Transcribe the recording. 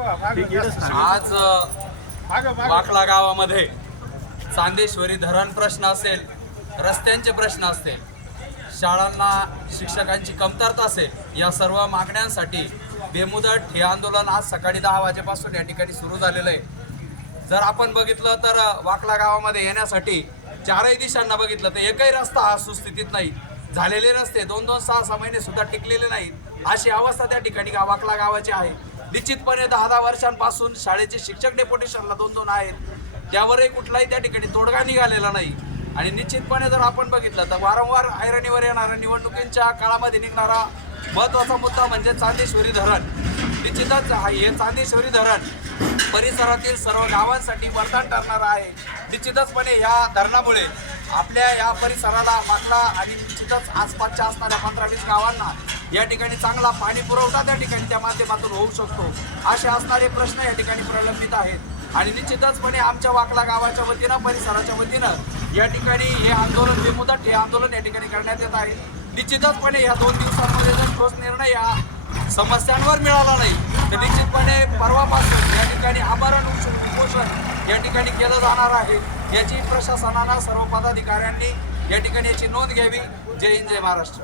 आज वाकला गावामध्ये चांदेश्वरी धरण प्रश्न असेल, रस्त्यांचे प्रश्न असतील, शाळांना शिक्षकांची कमतरता असेल, या सर्व मागण्यांसाठी बेमुदत हे आंदोलन आज सकाळी 10 वाजेपासून या ठिकाणी सुरू झालेलं आहे. जर आपण बघितलं तर वाकला गावामध्ये येण्यासाठी चारही दिशांना बघितलं तर एकही रस्ता हा सुस्थितीत नाही. झालेले रस्ते 2-2, 6-6 महिने सुद्धा टिकलेले नाहीत, अशी अवस्था त्या ठिकाणी वाकला गावाची आहे. निश्चितपणे 10-10 वर्षांपासून शाळेचे शिक्षक डेप्युटेशनला 2-2 आहेत, त्यावरही कुठलाही त्या ठिकाणी तोडगा निघालेला नाही. आणि निश्चितपणे जर आपण बघितलं तर वारंवार ऐरणीवर येणारा निवडणुकींच्या काळामध्ये निघणारा महत्त्वाचा मुद्दा म्हणजे चांदेश्वरी धरण. निश्चितच हे चांदेश्वरी धरण परिसरातील सर्व गावांसाठी वरदान ठरणार आहे. निश्चितचपणे ह्या धरणामुळे आपल्या या परिसराला वाकला आणि निश्चितच आसपासच्या असणाऱ्या 15-20 गावांना या ठिकाणी चांगला पाणी पुरवठा त्या ठिकाणी त्या माध्यमातून होऊ शकतो. असे असणारे प्रश्न या ठिकाणी प्रलंबित आहेत आणि निश्चितचपणे आमच्या वाकला गावाच्या वतीनं, परिसराच्या वतीनं या ठिकाणी हे आंदोलन बेमुदत हे आंदोलन या ठिकाणी करण्यात येत आहे. निश्चितचपणे या 2 दिवसांमध्ये जर ठोस निर्णय या समस्यांवर मिळाला नाही तर निश्चितपणे परवापासून या ठिकाणी आमरण उपोषण या ठिकाणी केलं जाणार आहे. याची प्रशासनानं सर्व पदाधिकाऱ्यांनी या ठिकाणी याची नोंद घ्यावी. जय हिंद, जय महाराष्ट्र.